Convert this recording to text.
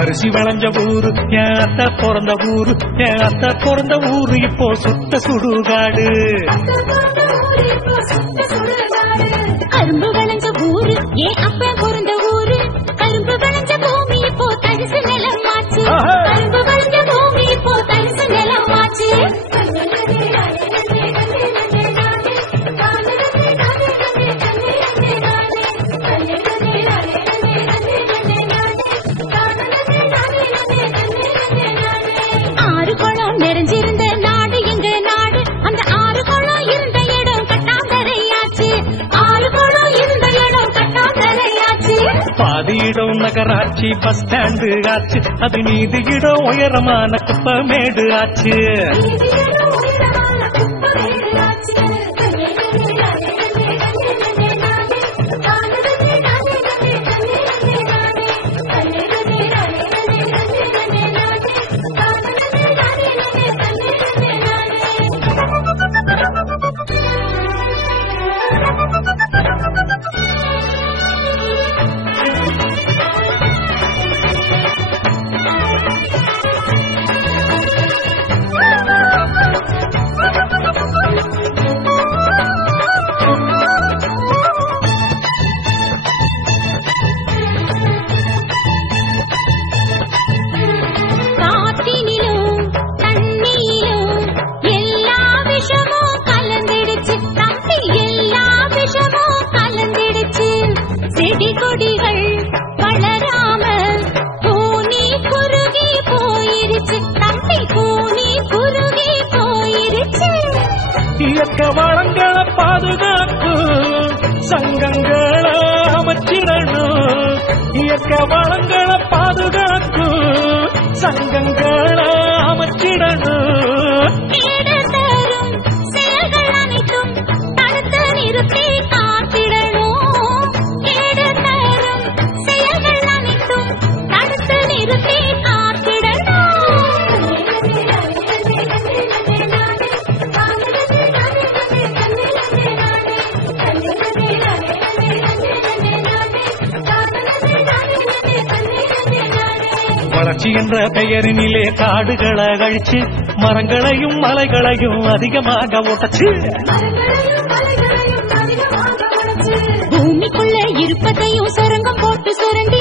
அரிசி வளைஞ்ச ஊரு என் அத்தை பிறந்த ஊரு, என் அத்தை பிறந்த ஊரு இப்போ சுத்த சுடுகாடு. கரும்பு விளைஞ்ச ஊரு என் அப்பா பிறந்த ஊரு, கரும்பு விளைஞ்ச பூமி இப்போ தரிசு நிலம் ஆச்சு. கரும்பு விளைஞ்ச பூமி இப்போ தரிசு நிலம் ஆச்சு. ஆறு குளம் நிறைஞ்சிருந்த நாடு எங்க நாடு, அந்த ஆறு குளம் இருந்த இடம் கட்டாந்தரையாச்சு. ஆறு குளம் இருந்த இடம் கட்டாந்தரையாச்சு. பாதி இடம் நகராட்சி பஸ் ஸ்டாண்டு ஆச்சு, அது நீதி இடம் உயரமான குப்பமேடு ஆச்சு. இயற்கை வளங்களை பாதுகாக்கும் சங்கங்களை அமைச்சிடணும். இயற்கை வளங்களை பாதுகாக்கும் சங்கங்களை அமைச்சிடணும். செயல்கள் அனைத்தும் தடுத்து நிறுத்தி காத்திடணும். செயல்கள் அனைத்தும் தடுத்து நிறுத்தி காத்திடணும். வளர்ச்சி என்ற பெயரினிலே காடுகளை அழிச்சு மரங்களையும் மலைகளையும் அதிகமாக ஓட்டச்சு. பூமிக்குள்ள இருப்பதையும் சுரங்கம் போட்டு சுரண்டி